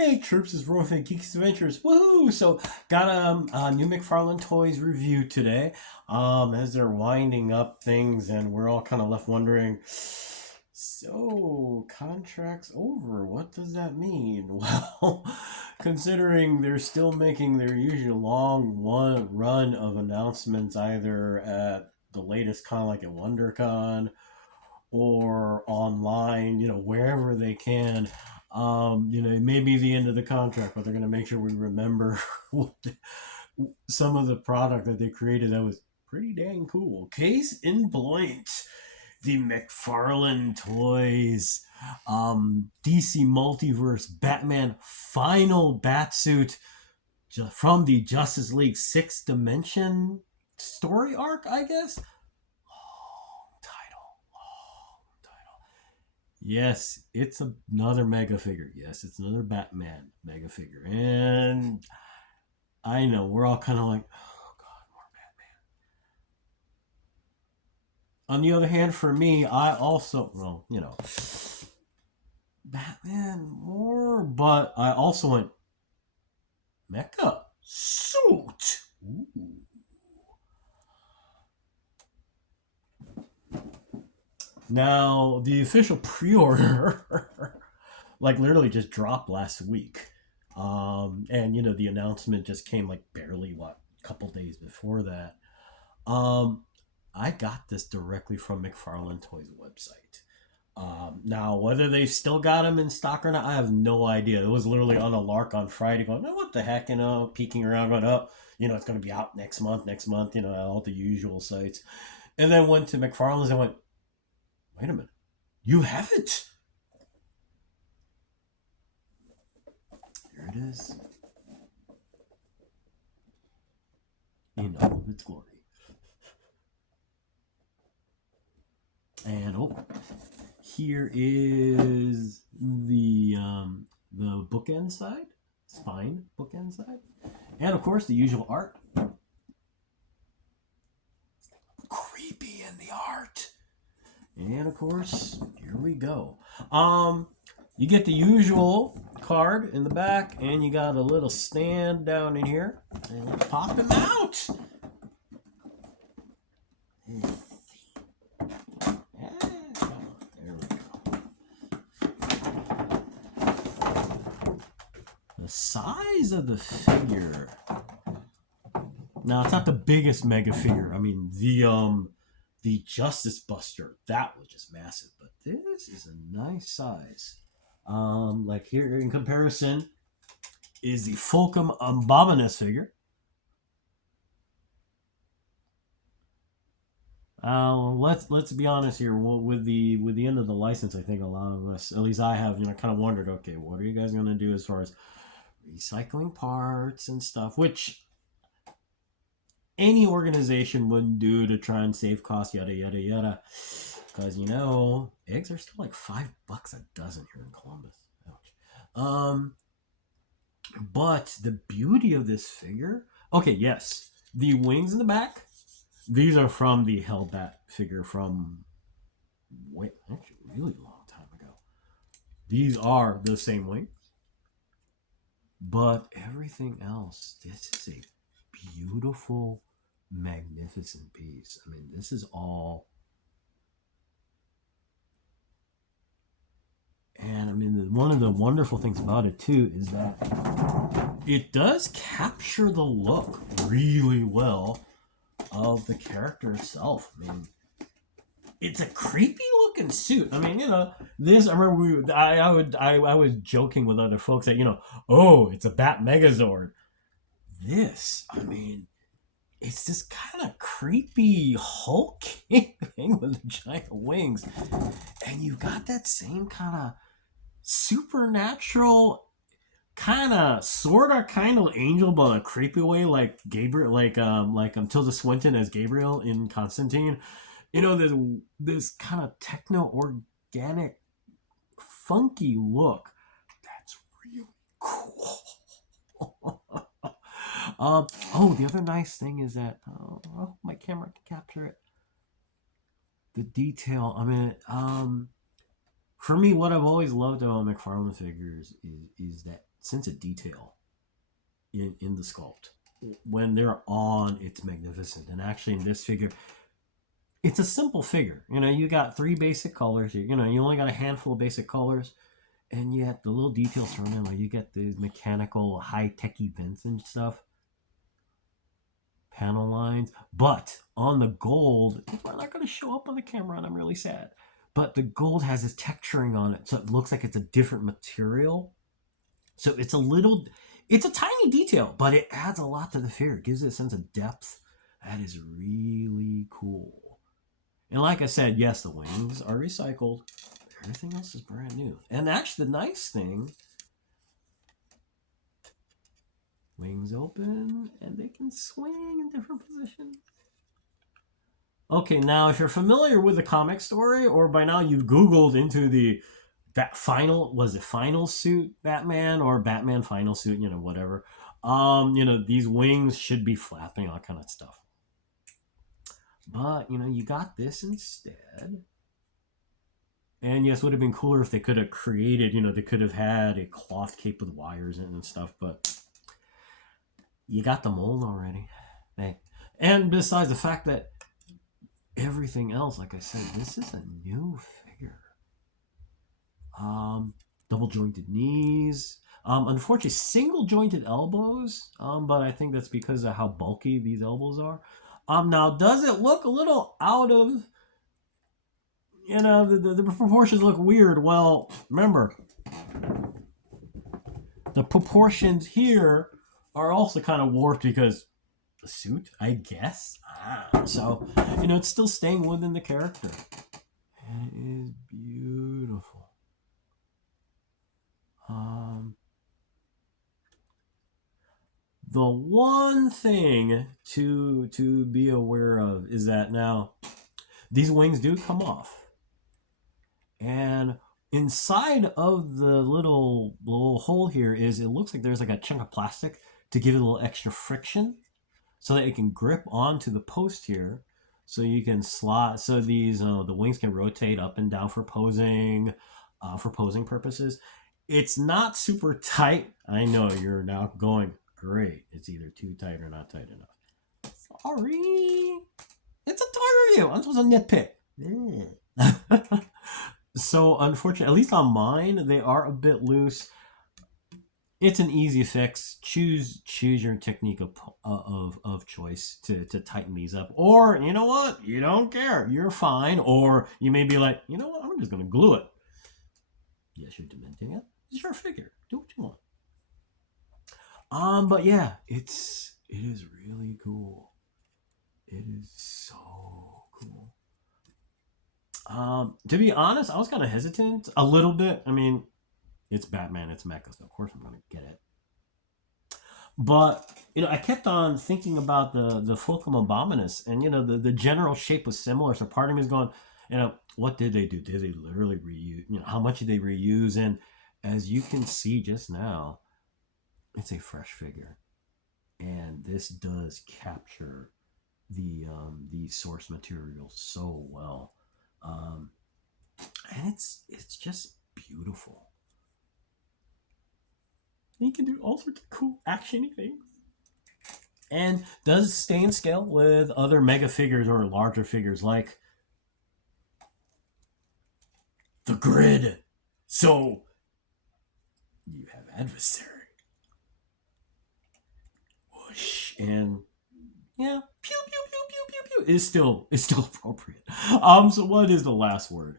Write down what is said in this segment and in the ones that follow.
Hey, Troops, is Rowan Geeks Adventures. Woohoo! So, got a new McFarlane Toys review today. As they're winding up things, and we're all kind of left wondering. So, contract's over. What does that mean? Well, considering they're still making their usual long one run of announcements, either at the latest con like at WonderCon or online, wherever they can. It may be the end of the contract, but they're going to make sure we remember some of the product that they created that was pretty dang cool. Case in point, the McFarlane Toys DC Multiverse Batman Final Batsuit from the Justice League Sixth Dimension story arc, I guess. Yes, it's another mega figure. Yes, it's another Batman mega figure. And I know we're all kind of like, oh God, more Batman. On the other hand, for me, I also, Batman more, but I also went mecha suit. Ooh. Now, the official pre-order, like literally just dropped last week. And the announcement just came like barely a couple days before that. I got this directly from McFarlane Toys website. Now, whether they still got them in stock or not, I have no idea. It was literally on a lark on Friday going, oh, what the heck, peeking around going, oh, it's going to be out next month, all the usual sites. And then went to McFarlane's and went, wait a minute, you have it. Here it is. In all of its glory. And here is the bookend side, spine bookend side, and of course the usual art. Creepy in the art. And of course, here we go. You get the usual card in the back, and you got a little stand down in here. And let's pop him out. There we go. The size of the figure. Now, it's not the biggest mega figure. I mean, the Justice Buster, that was just massive, but this is a nice size. Like here in comparison is the Fulcrum Abominus figure. Let's be honest here. With the end of the license, I think a lot of us, at least I have, kind of wondered, okay, what are you guys going to do as far as recycling parts and stuff, which any organization would do to try and save costs, yada yada yada. Because eggs are still like $5 a dozen here in Columbus. Ouch. But the beauty of this figure. Okay, yes, the wings in the back. These are from the Hellbat figure from actually really long time ago. These are the same wings, but everything else. This is a beautiful, magnificent piece. I mean, this is all. And I mean, one of the wonderful things about it too is that it does capture the look really well of the character itself. I mean, it's a creepy looking suit. I mean, this. I remember I was joking with other folks that oh, it's a Bat Megazord. This, I mean, it's this kind of creepy hulking thing with the giant wings, and you got that same kind of supernatural kind of angel, but a creepy way, like Gabriel, like Tilda Swinton as Gabriel in Constantine. There's this kind of techno organic funky look that's really cool. The other nice thing is that my camera can capture it. The detail. I mean, for me, what I've always loved about McFarlane figures is that sense of detail in the sculpt. When they're on, it's magnificent. And actually, in this figure, it's a simple figure. You know, you got 3 basic colors. You know, you only got a handful of basic colors, and yet the little details thrown in, like you get the mechanical, high-tech vents and stuff, panel lines. But on the gold, it's not going to show up on the camera, and I'm really sad. But the gold has this texturing on it, so it looks like it's a different material. So it's a tiny detail, but it adds a lot to the figure. It gives it a sense of depth. That is really cool. And like I said, yes, the wings are recycled. Everything else is brand new. And actually, the nice thing, wings open, and they can swing in different positions. Okay, now if you're familiar with the comic story, or by now you've Googled into that final suit Batman, or Batman final suit, you know, whatever. You know, these wings should be flapping, all kind of stuff. But, you know, you got this instead. And yes, it would have been cooler if they could have created, you know, they could have had a cloth cape with wires in it and stuff, but you got the mold already. Hey. And besides the fact that everything else, like I said, this is a new figure. Double jointed knees. Unfortunately, single jointed elbows. But I think that's because of how bulky these elbows are. Now, does it look a little out of, you know, the proportions look weird? Well, remember, the proportions here are also kind of warped because the suit, I guess. So, you know, it's still staying within the character. It is beautiful. The one thing to be aware of is that now these wings do come off, and inside of the little hole here is, it looks like there's like a chunk of plastic to give it a little extra friction so that it can grip onto the post here, so you can slot, so these the wings can rotate up and down for posing purposes. It's not super tight. I know you're now going, great, it's either too tight or not tight enough. Sorry, it's a toy review, I'm supposed to nitpick. So unfortunately, at least on mine, they are a bit loose. It's an easy fix. Choose your technique of choice to tighten these up. Or, you know what? You don't care. You're fine. Or you may be like, you know what? I'm just going to glue it. Yes, you're dementing it. It's your figure. Do what you want. But yeah, it is really cool. It is so cool. To be honest, I was kind of hesitant a little bit. I mean, it's Batman, it's Mecha, so of course I'm going to get it. But, you know, I kept on thinking about the Fulcrum Abominus, and, you know, the general shape was similar. So part of me is going, you know, what did they do? Did they literally reuse? You know, how much did they reuse? And as you can see just now, it's a fresh figure. And this does capture the source material so well. And it's just beautiful. You can do all sorts of cool actiony things. And does stay in scale with other mega figures or larger figures like the Grid. So you have adversary. Whoosh. And yeah, pew pew pew pew pew pew is still appropriate. So what is the last word?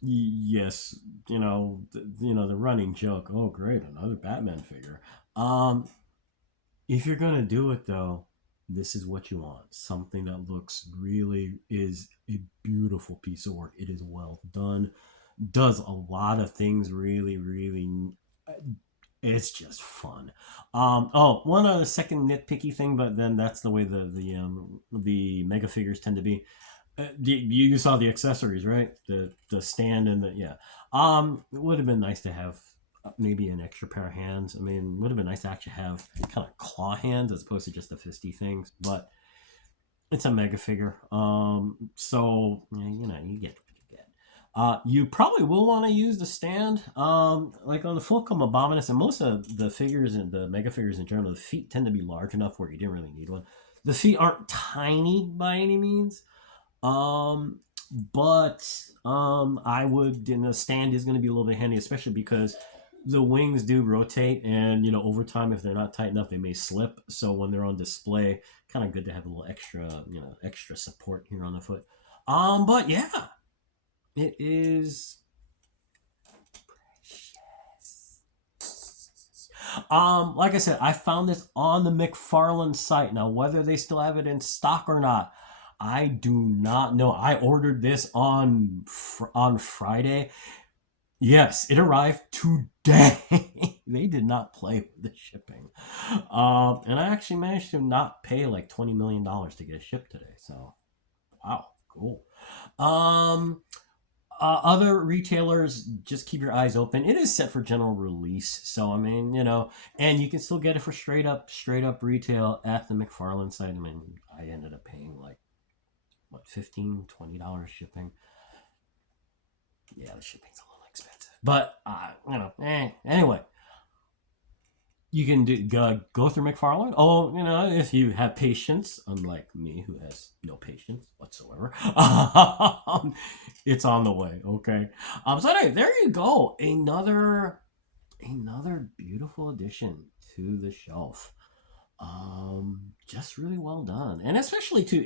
Yes, you know, the running joke. Oh, great, another Batman figure. If you're gonna do it though, this is what you want. Something that looks really is a beautiful piece of work. It is well done. Does a lot of things really, really. It's just fun. One other second nitpicky thing, but then that's the way the mega figures tend to be. You saw the accessories, right? The stand and it would have been nice to have maybe an extra pair of hands. I mean, it would have been nice to actually have kind of claw hands as opposed to just the fisty things. But it's a mega figure, so you know, you get what you get. You probably will want to use the stand, like on the Fulcrum Abominus, and most of the figures and the mega figures in general. The feet tend to be large enough where you didn't really need one. The feet aren't tiny by any means, um, but I would. And the stand is going to be a little bit handy, especially because the wings do rotate, and over time, if they're not tight enough, they may slip. So when they're on display, kind of good to have a little extra, extra support here on the foot. But yeah, it is. Like I said, I found this on the McFarlane site. Now, whether they still have it in stock or not, I do not know. I ordered this on Friday. Yes, it arrived today. They did not play with the shipping, and I actually managed to not pay like $20 million to get it shipped today. So, wow, cool. Um, Other retailers, just keep your eyes open. It is set for general release, so I mean, and you can still get it for straight up retail at the McFarlane site. I mean, I ended up paying like what, $15-20 shipping. Yeah, the shipping's a little expensive, but anyway, you can go through McFarlane. Oh, if you have patience, unlike me, who has no patience whatsoever, it's on the way. Okay. So anyway, there you go. Another beautiful addition to the shelf. Just really well done, and especially too,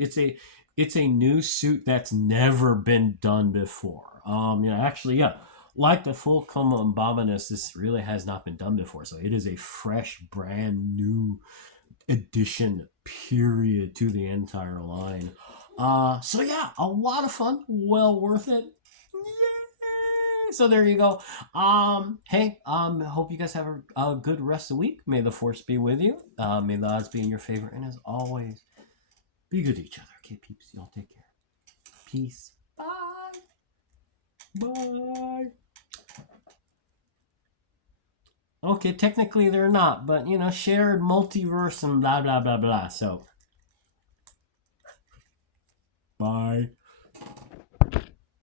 it's a new suit that's never been done before. Actually, yeah, like the full coma abominus, this really has not been done before. So it is a fresh, brand new addition, period, to the entire line. So yeah, a lot of fun, well worth it. Yay! So there you go. Hey, hope you guys have a good rest of the week. May the force be with you. May the odds be in your favor, and as always, be good to each other. Okay, peeps, y'all take care. Peace. Bye. Bye. Okay, technically they're not, but shared multiverse and blah blah blah blah. So, bye.